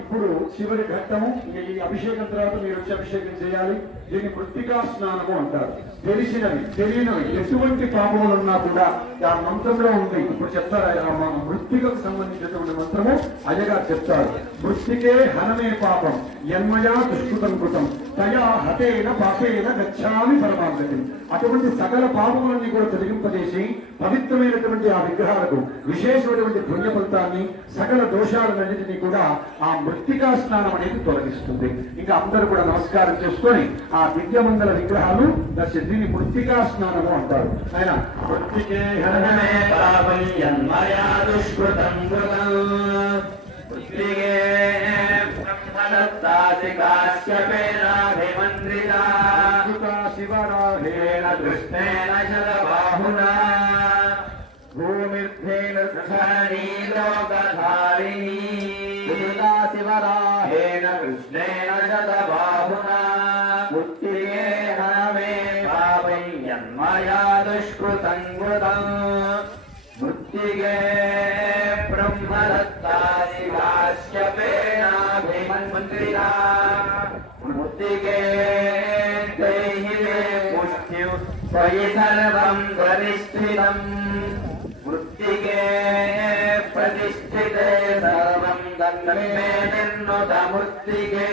ఇప్పుడు చివరి ఘట్టము. ఈ అభిషేకం తర్వాత మీరు వచ్చి అభిషేకం చేయాలి. దీన్ని మృత్తికా స్నానము అంటారు. తెలిసినవి తెలియనివి ఎటువంటి పాపములు ఉన్నా కూడా ఆ మంత్రంలో ఉంది. ఇప్పుడు చెప్తారు మృత్తికకు సంబంధించినటువంటి మంత్రము అయ్యగారు చెప్తారు. మృత్తికే హనమే పాపం యన్మయా దుష్కృతం కృతం తయా హతేన పాపేన గచ్చామి పరమాగతి. అటువంటి సకల పాపములన్నీ కూడా తొలగింపజేసి పవిత్రమైనటువంటి ఆ విగ్రహాలకు విశేషమైనటువంటి పుణ్య ఫలితాన్ని సకల దోషాలన్నింటినీ కూడా ఆ మృత్తికా స్నానం అనేది తొలగిస్తుంది. ఇంకా అందరూ కూడా నమస్కారం చేసుకొని ఆ దివ్యమంగళ విగ్రహాలు దీన్ని మృత్తికా స్నానము అంటారు. ఆయన మృత్తికే హనమే పాపం యన్మయా దుష్కృతం కృతం మృత్తికే బ్రహ్మదత్తాదికాశ్యపేనాభిమంత్రితా శివరాహేణ కృష్ణేన శతబాహునా భూమిర్ధేన లోకధారిణీ శివరాహేణ కృష్ణేన శతబాహునా మృత్తికే హనమే పాపం యన్మయా దుష్కృతం కృతం మృత్తికే బ్రహ్మదత్తాదికాశ్యపేనాభిమంత్రితా మృత్తికే దేహి మే పుష్ట్యం త్వయి సర్వం ప్రతిష్ఠితం మృత్తికే ప్రతిష్ఠితే సర్వం తన్మే నిర్ణుత మృత్తికే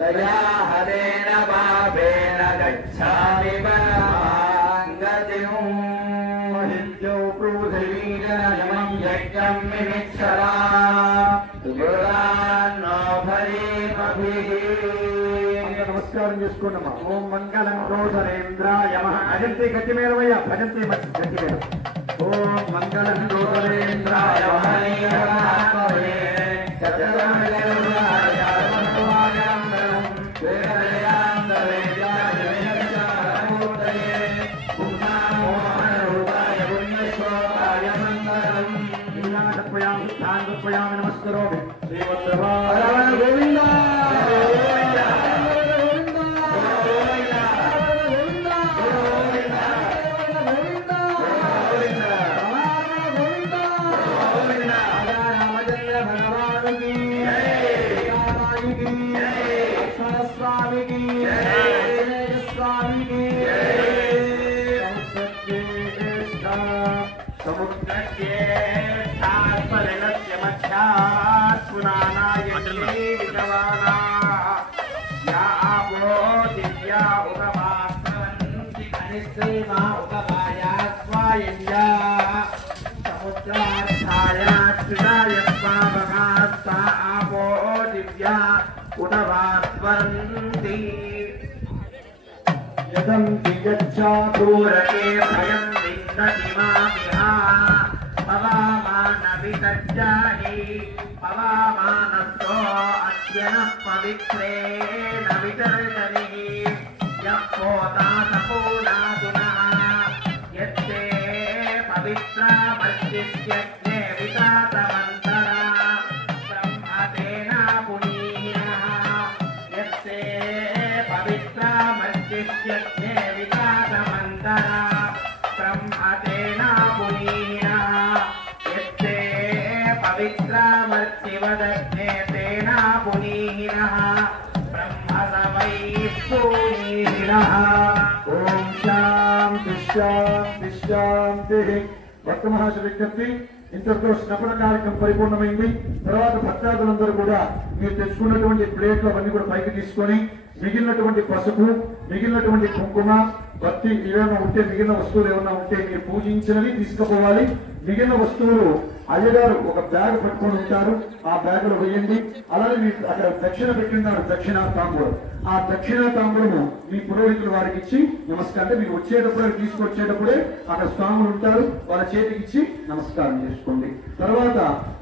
తయా హరేణ పాపేన గచ్ఛామి పరమాగతిం మహిజ్ఞో పృథివీజనయమం యజ్ఞం విమిక్షరా సుగుణాన్నో భరీమభిః. నమస్కారం చేసుకున్నామా. ఓం మంగళం రోధరేంద్రాయ అజంతి గట్టి మేరవయ్యా భజంతి గట్టి మేర. ఓం మంగళం రోధరేంద్రాయ నమస్కరోమి. గోవింద यदन्ति गच्छातूरके भयं विन्दति मामिहा पवामानवितज्जाहि पवामानस्तो अद्य नः पवित्रेण वितर्जनिः यः पोतासपूनादुनः यत्ते पवित्रा मस्तिष्यज्ञे वितातमन्तरा ब्रह्मतेना पुनीनः यत्ते पवित्रा मस्तिष्यज्ञे वितातमन्तरा ब्रह्मतेना पुनीनः यत्ते पवित्रा मर्तिवदग्ने तेना पुनीनः ఓం శాంతి శాంతి శాంతి. భక్త మహాశయ విజ్ఞప్తి, ఇంతటితో స్నపన కార్యక్రమం పరిపూర్ణమైంది. తర్వాత భక్తాదులందరూ కూడా మీరు తెచ్చుకున్నటువంటి ప్లేట్లు అవన్నీ కూడా పైకి తీసుకొని మిగిలినటువంటి పసుపు, మిగిలినటువంటి కుంకుమ, భక్తి ఏమైనా ఉంటే, మిగిలిన వస్తువులు ఏమైనా ఉంటే మీరు పూజించినవి తీసుకుపోవాలి. మిగిలిన వస్తువులు అయ్యగారు ఒక బ్యాగ్ పట్టుకొని ఉంటారు, ఆ బ్యాగ్ లో వేయండి. అలాగే మీరు అక్కడ దక్షిణ పెట్టిన్నారు, దక్షిణ తాంబూలం. ఆ దక్షిణ తాంబూలము మీ పురోహితులు వారికి ఇచ్చి నమస్కారం, అంటే మీరు వచ్చేటప్పుడే తీసుకొచ్చేటప్పుడే అక్కడ స్వాములు ఉంటారు, వాళ్ళ చేతికి ఇచ్చి నమస్కారం చేసుకోండి. తర్వాత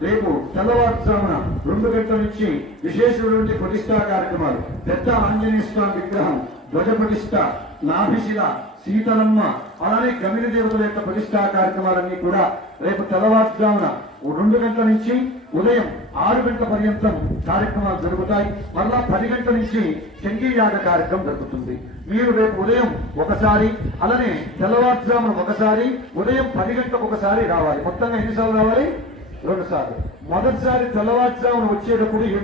రేపు తెల్లవారుజామున 2 గంటల నుంచి విశేషమైనటువంటి ప్రతిష్టా కార్యక్రమాలు, పెద్ద ఆంజనేయ స్వామి విగ్రహం, ధ్వజ ప్రతిష్ట, నాభిశిల, సీతలమ్మ, అలానే గమిన దేవతల యొక్క ప్రతిష్టా కార్యక్రమాలన్నీ కూడా రేపు తెల్లవారుజామున 2 గంటల నుంచి ఉదయం 6 గంటల పర్యంతం కార్యక్రమాలు జరుగుతాయి. మరలా 10 గంటల నుంచి చండీయాగ కార్యక్రమం జరుగుతుంది. మీరు రేపు ఉదయం ఒకసారి, అలానే తెల్లవారుజామున ఒకసారి, ఉదయం 10 గంటలకు ఒకసారి రావాలి. మొత్తంగా ఎన్నిసార్లు రావాలి? 2 సార్లు. మొదటిసారి తెల్లవారుజామున వచ్చేటప్పుడు